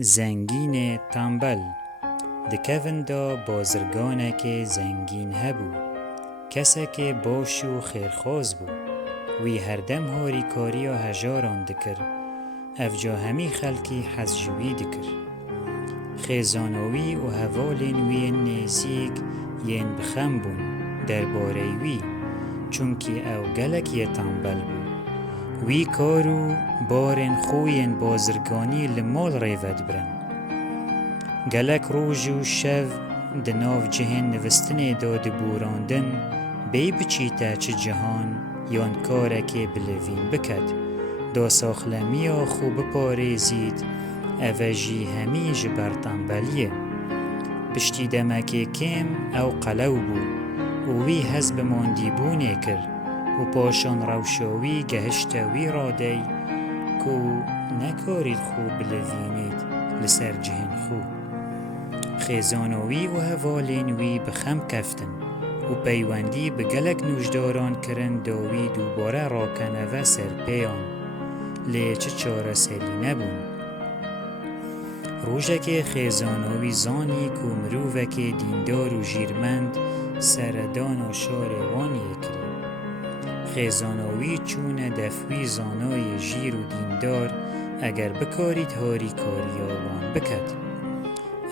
زنگین تنبل دکوین دا بازرگانه که زنگین هبو کسا که باش و خیرخواز بو وی هر دم هاری کاری و هجاران دکر افجا همی خلکی حزجوی دکر خیزانوی و هوالین وی نیزیک ین بخم بون در باره وی چونکی او گلک یه تنبل بو وی کارو بارن خوین بازرگانی لمال ریود برن گلک روژ و شو دناف جهن نوستن داد بوراندن بی بچیتا چه جهان یان کارک بلوین بکد دا ساخلمی خوب پارزید اوجی همی جبر تنبلیه پشتی دمک کم او قلو بو و وی حزب ماندی بونه کر و پاشان روشاوی گهشتاوی رادی کو نکارید خوب بلوینید لسر جهن خوب خیزانوی و هوالین وی بخم کفتن و پیوندی به گلک نوشداران کرن داوی دوباره راکنه و سرپیان لیچه چاره سری نبون روژک خیزانوی زانی که مروفک دیندار و جیرمند سردان و شاروانی کری خیزانوی چونه دفوی زانای جیر و دیندار اگر بکارید هاری کاریاوان بکد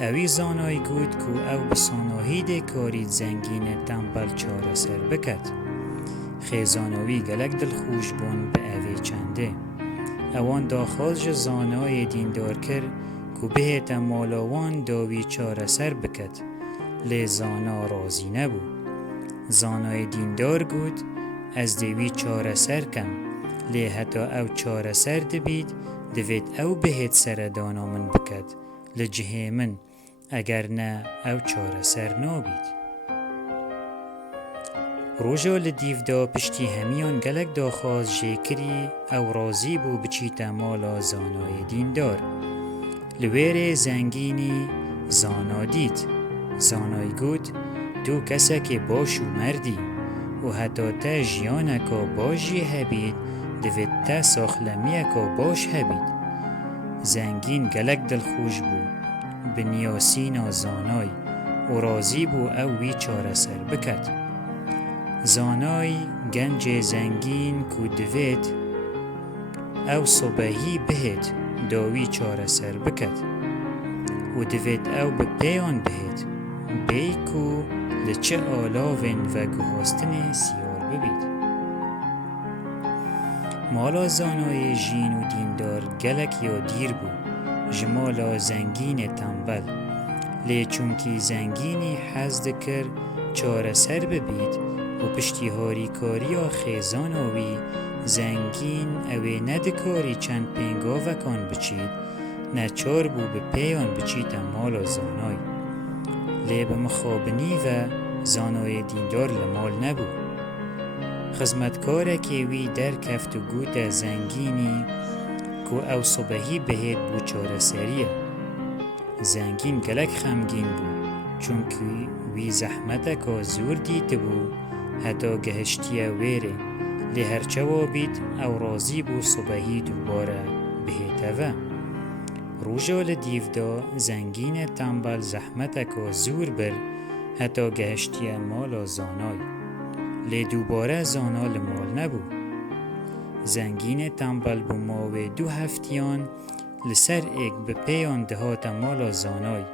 اوی زانای گود که او بساناهید کارید زنگین تنبل چاره سر بکد خیزانوی گلک دلخوش بون به اوی چنده اوان داخلش زانای دیندار کر که بهت مالاوان داوی چاره سر بکد لی زانا رازی نبو زانای دیندار گود از دوی چاره سر کم لی حتی او چاره سر دبید دوید او بهت سردانا من بکد لجهه من اگر نه او چاره سر نابید روژا لدیو دا پشتی همیان گلک دا خواست جیکری او رازی بو بچیتا مالا زانای دیندار لویر زنگینی زانا دید زانای گود تو کسا که باشو مردی و حتی تا جیانکا باشی هبید دوید تا ساخلمیکا باش هبید زنگین گلک دلخوش بو بنیاسینا زانای و رازی بو او وی چاره سر بکد زانای گنج زنگین کو دوید او صبحی بهت داوی چاره سر بکد و دوید او به پیان بهت بی کو لچه آلاوین و گهاستن سیار ببید مالا زانای جین و دیندار گلک یا دیر بو جمالا زنگین تنبل لی چونکی زنگینی حزد کر چاره سر ببید و پشتی هاری کاری خیزانوی زنگین اوی ندکاری چند پینگا وکان بچید نه چار بو به پیان بچید مالا زانای لی بمخابنی و زانای دیندار لمال نبو خزمتکاره که وی در کفت و گوت زنگینی که او صبحی بهید بو چاره سریه زنگین گلک خمگین بو چونکه وی زحمتکا زور دیت بو حتی گهشتی ویره لی هرچه وابید او رازی بو صبحی دوباره بهیتوه روژا لدیو دا زنگین تنبل زحمتکا زور بر حتی گهشتی مالا زانای لی دوباره زانا لمال نبو زنگین تنبل بو ماوی 2 هفتیان لسر ایک به پیان دهات مالا زانای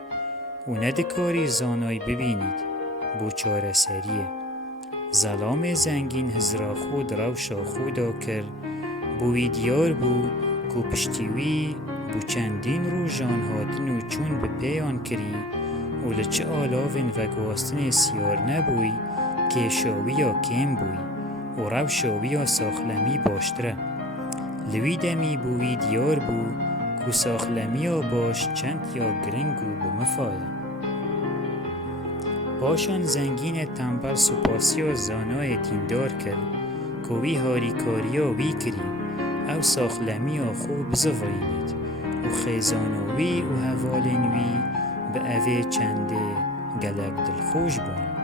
و ندکاری زانای ببینید بو چاره سریه ظلام زنگین هزرا خود روشا خودا کر بوی دیار بو کو پشتیوی بو چندین رو جان هاتن و چون به پیان کری و لچه آلاوین و گواستن سیار نبوی که شاوی یا کم بوی و روشاوی یا ساخلمی باشتره لوی دمی بوی دیار بو کو ساخلمی یا باش چند یا گرنگو بمفایه پاشان زنگین تنبل سپاسی و زانای دیندار کرد که وی هاری کاریا وی کری او ساخلمی یا خوب بزفرینید و خیزانوی و هوالین وی به اوی چنده گلک دلخوش بون